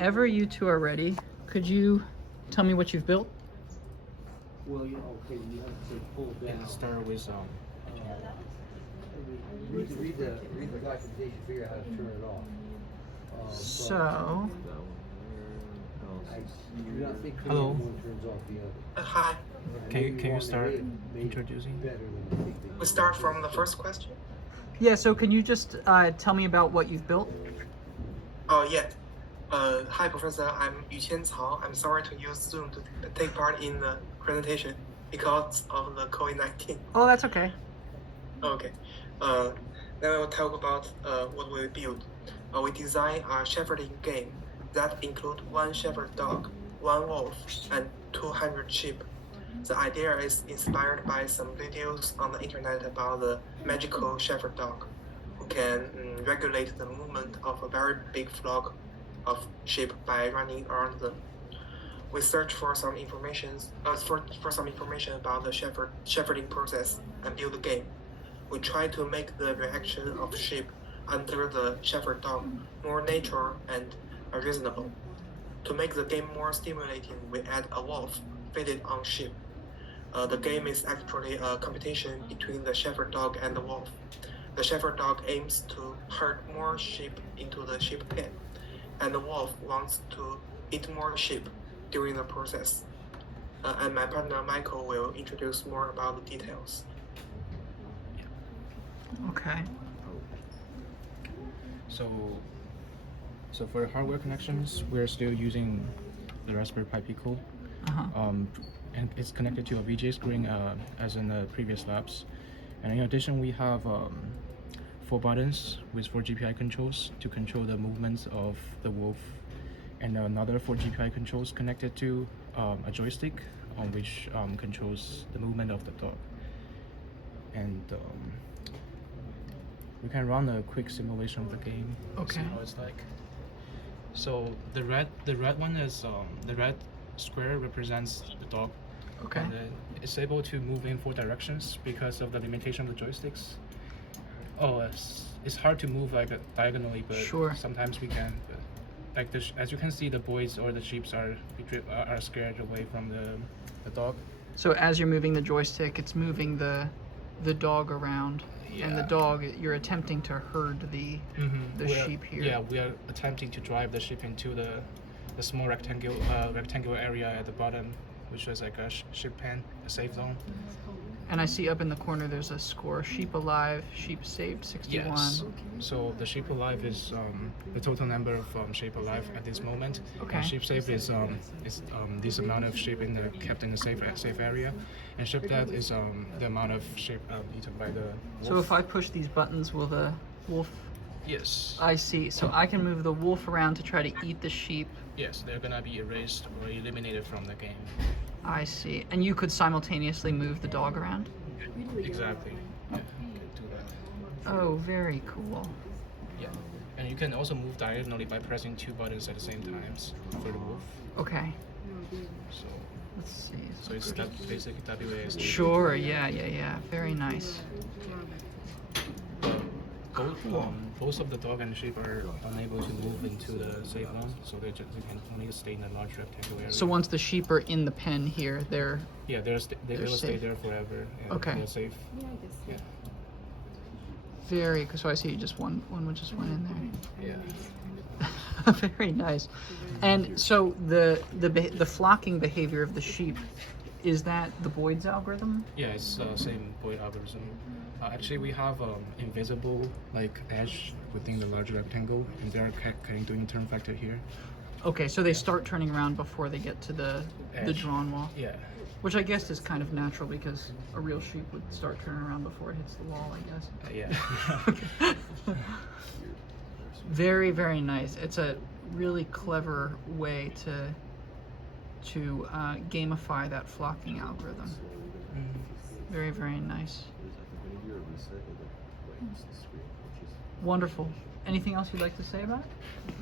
whenever you two are ready, could you tell me what you've built? Well, you have to pull down. Start with Read the documentation, figure out how to turn it off. So, I do not think Hello. one turns off the other. Hi. Can you start introducing? Better than I think they We start from the first question. yeah, so can you just tell me about what you've built? Oh, yeah. Hi, Professor. I'm Yuqian. I'm sorry to use Zoom to take part in the presentation because of the COVID-19. Oh, that's okay. Okay. Then I will talk about what we built. We designed a shepherding game that includes 1 shepherd dog, 1 wolf, and 200 sheep. The idea is inspired by some videos on the internet about the magical shepherd dog, who can regulate the movement of a very big flock of sheep by running around them. We searched for some information about the shepherding process and build the game. We try to make the reaction of sheep under the shepherd dog more natural and reasonable. To make the game more stimulating, we add a wolf fitted on sheep. The game is actually a competition between the shepherd dog and the wolf. The shepherd dog aims to herd more sheep into the sheep pen, and the wolf wants to eat more sheep during the process. And my partner Michael will introduce more about the details. Okay. So for hardware connections, we're still using the Raspberry Pi Pico. And it's connected to a VGA screen as in the previous labs. And in addition, we have 4 buttons with 4 GPI controls to control the movements of the wolf, and another 4 GPI controls connected to a joystick on which controls the movement of the dog. And we can run a quick simulation of the game. Okay. See how it's like. So the red one is the red square represents the dog. Okay. And it's able to move in 4 directions because of the limitation of the joysticks. Oh, it's hard to move like diagonally, but Sure. sometimes we can. But like as you can see, the boys or the sheep are scared away from the dog. So as you're moving the joystick, it's moving the dog around, and the Yeah. dog, you're attempting to herd the sheep here. Yeah, we are attempting to drive the sheep into the small rectangular area at the bottom, which is like a sheep pen, a safe zone. And I see up in the corner there's a score: sheep alive, sheep saved 61. Yes. So the sheep alive is the total number of sheep alive at this moment. Okay. And sheep saved is this amount of sheep kept in a safe area, and sheep dead is the amount of sheep eaten by the wolf. So if I push these buttons, will the wolf? Yes. I see. So I can move the wolf around to try to eat the sheep. Yes, they're gonna be erased or eliminated from the game. I see. And you could simultaneously move the dog around? Exactly. Yeah, you can do that. Oh, very cool. Yeah. And you can also move diagonally by pressing 2 buttons at the same times for the wolf. Okay. So Let's see. so it's that basic WASD. Sure, yeah. Very nice. Both of the dog and sheep are unable to move into the safe zone, so they can only stay in a large rectangular area. So once the sheep are in the pen here, they're yeah, they will stay safe. there forever. And Okay. They're safe. Yeah. very. So I see just one just went in Yeah. there. Very nice. And so the flocking behavior of the sheep, is that the Boids algorithm? Yeah, it's the same Boyd algorithm. Actually, we have invisible like edge within the large rectangle, and they're cutting to turn factor here. Okay, so they start turning around before they get to the Edge. drawn wall, Yeah. which I guess is kind of natural because a real sheep would start turning around before it hits the wall, I guess. Yeah. Very, very nice. It's a really clever way to gamify that flocking algorithm. Very, very nice. Wonderful. Anything else you'd like to say about it?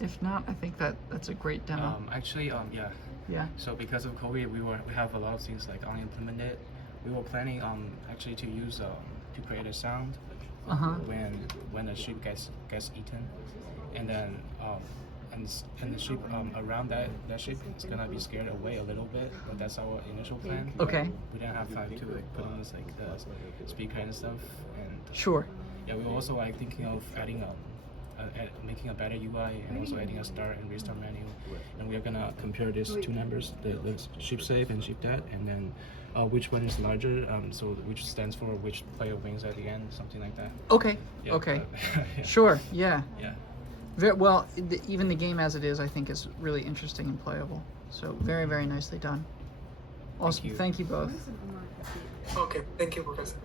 If not, I think that's a great demo. Actually, yeah. Yeah. So because of COVID, we have a lot of things like unimplemented. We were planning actually to use to create a sound when a sheep gets eaten, and then and the shape around that shape is gonna be scared away a little bit, but that's our initial plan. Okay. We didn't have time to like put on this like the speaker and stuff, and Sure. yeah, we were also like thinking of adding making a better UI and also adding a start and restart menu, and we're gonna compare these two numbers, the ship save and ship that, and then which one is larger, so which stands for which player wins at the end, something like that. Okay. Yeah, Okay. yeah. Sure. Yeah. Yeah. Very well. Even the game as it is, I think, is really interesting and playable. So very, very nicely done. Awesome. you. Thank you both. Okay, thank you, Professor.